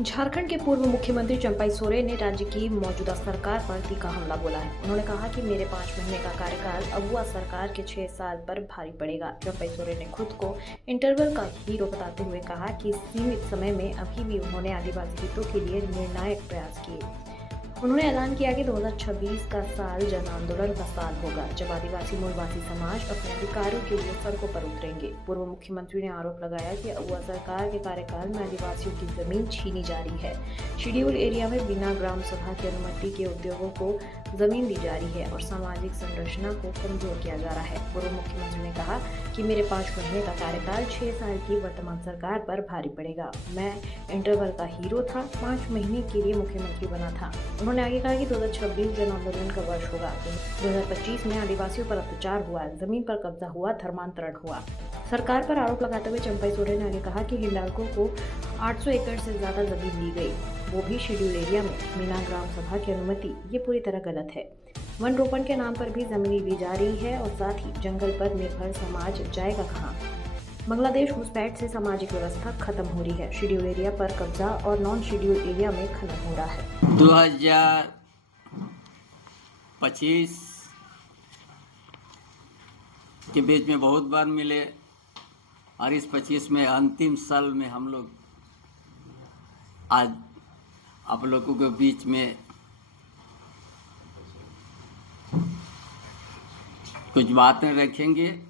झारखंड के पूर्व मुख्यमंत्री चंपई सोरेन ने राज्य की मौजूदा सरकार पर तीखा हमला बोला है। उन्होंने कहा कि मेरे 5 महीने का कार्यकाल अगुआ सरकार के 6 साल पर भारी पड़ेगा। चंपई सोरेन ने खुद को इंटरवल का हीरो बताते हुए कहा कि सीमित समय में अभी भी उन्होंने आदिवासी हितों के लिए निर्णायक प्रयास किए। उन्होंने ऐलान किया कि 2026 का साल जन आंदोलन का साल होगा, जब आदिवासी मूलवासी समाज अपने अधिकारों के लिए सड़कों पर उतरेंगे। पूर्व मुख्यमंत्री ने आरोप लगाया कि अगुआ सरकार के कार्यकाल में आदिवासियों की जमीन छीनी जा रही है। शेड्यूल एरिया में बिना ग्राम सभा की अनुमति के उद्योगों को जमीन दी जा रही है और सामाजिक संरचना को कमजोर किया जा रहा है। पूर्व मुख्यमंत्री ने कहा कि मेरे 5 महीने का कार्यकाल 6 साल की वर्तमान सरकार पर भारी पड़ेगा। मैं इंटरवल का हीरो था, 5 महीने के लिए मुख्यमंत्री बना था। उन्होंने आगे कहा कि 2026 जन आंदोलन का वर्ष होगा। 2025 में आदिवासियों पर अत्याचार हुआ, जमीन पर कब्जा हुआ, धर्मांतरण हुआ। सरकार पर आरोप लगाते हुए चंपई सोरेन ने आगे कहा कि हिंडाल्को को 800 एकड़ से ज्यादा जमीन दी गई, वो भी शेड्यूल एरिया में बिना ग्राम सभा की अनुमति। ये पूरी तरह गलत है। वन रोपण के नाम पर भी जमीन ली जा रही है और साथ ही जंगल पर निर्भर समाज जाएगा कहाँ। बांग्लादेश घुसपैठ से सामाजिक व्यवस्था खत्म हो रही है। शेड्यूल एरिया पर कब्जा और नॉन शेड्यूल एरिया में खनन हो रहा है। 2025 के बीच में बहुत बार मिले और इस 25 में अंतिम साल में हम लोग आज आप लोगों के बीच में कुछ बातें रखेंगे।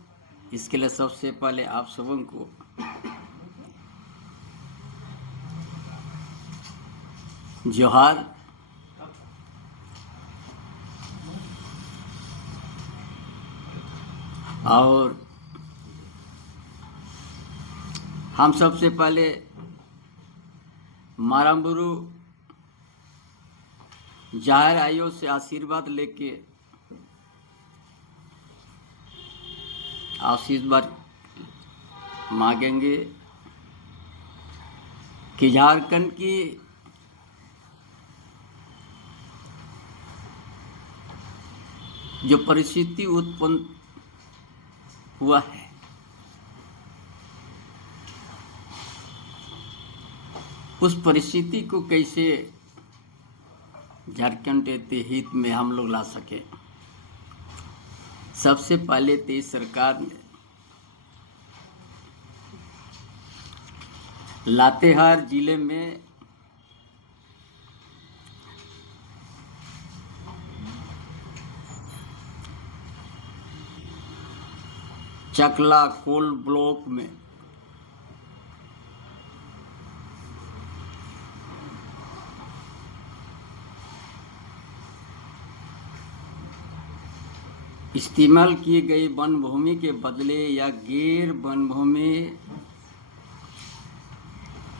इसके लिए सबसे पहले आप सबों को जोहार। और हम सबसे पहले माराम्बुरु जाहिर आयो से आशीर्वाद लेके आशीर्वाद मांगेंगे कि झारखंड की जो परिस्थिति उत्पन्न हुआ है, उस परिस्थिति को कैसे झारखंड के हित में हम लोग ला सके। सबसे पहले तो सरकार ने लातेहार जिले में चकला कोल ब्लॉक में इस्तेमाल किए गए वन भूमि के बदले या गैर वन भूमि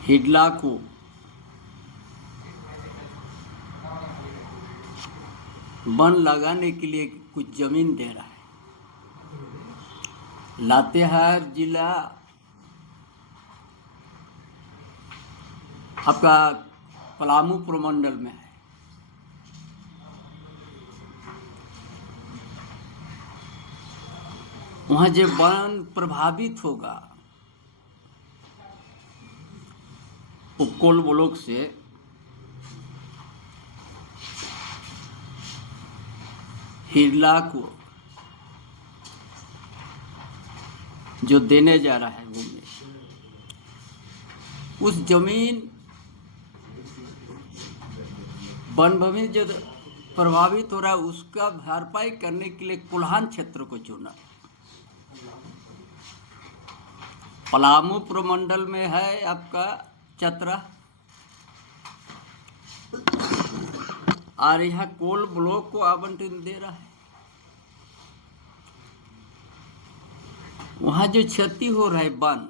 हिडला को वन लगाने के लिए कुछ जमीन दे रहा है। लातेहार जिला आपका पलामू प्रमंडल में है। वहाँ जो वन प्रभावित होगा वो कोल ब्लॉक से हिरला को जो देने जा रहा है घूमने, उस जमीन वन भूमि जो प्रभावित हो रहा है उसका भरपाई करने के लिए कुल्हान क्षेत्र को चुना। पलामू प्रमंडल में है आपका चतरा और यहाँ कोल ब्लॉक को आवंटन दे रहा है। वहाँ जो क्षति हो रहा है वन,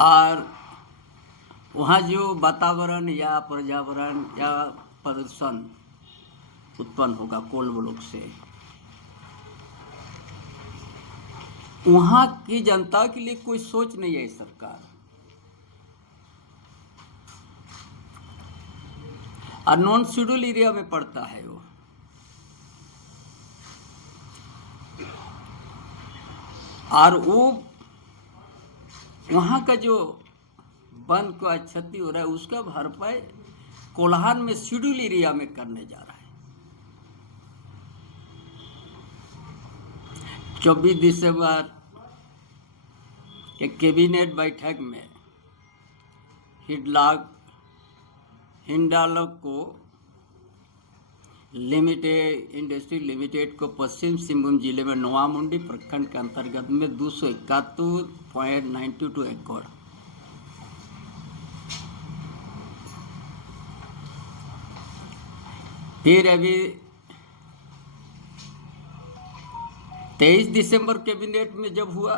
और वहाँ जो वातावरण या पर्यावरण या प्रदूषण उत्पन्न होगा कोल ब्लॉक से, वहाँ की जनता के लिए कोई सोच नहीं है सरकार। और नॉन शेड्यूल एरिया में पड़ता है वो। और वो वहाँ का जो वन को क्षति हो रहा है उसका भरपाई कोल्हान में शेड्यूल एरिया में करने जा रहा है। 24 दिसंबर के कैबिनेट बैठक में हिंडालक को इंडस्ट्री लिमिटेड को पश्चिम सिंहभूम जिले में नोआमुंडी प्रखंड के अंतर्गत में 271.92 एकड़ फिर अभी 23 दिसंबर कैबिनेट में जब हुआ,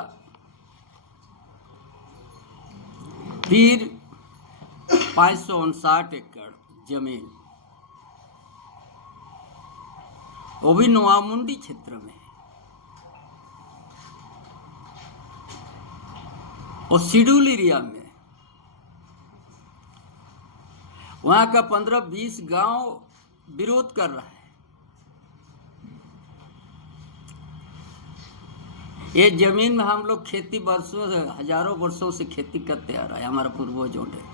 फिर 559 एकड़ जमीन, वो भी नोआमुंडी क्षेत्र में, और शेड्यूल एरिया में। वहां का 15-20 गांव विरोध कर रहा है। ये जमीन में हम लोग खेती वर्षों से, हजारों वर्षों से खेती करते आ रहा है, हमारा पूर्वजों ने।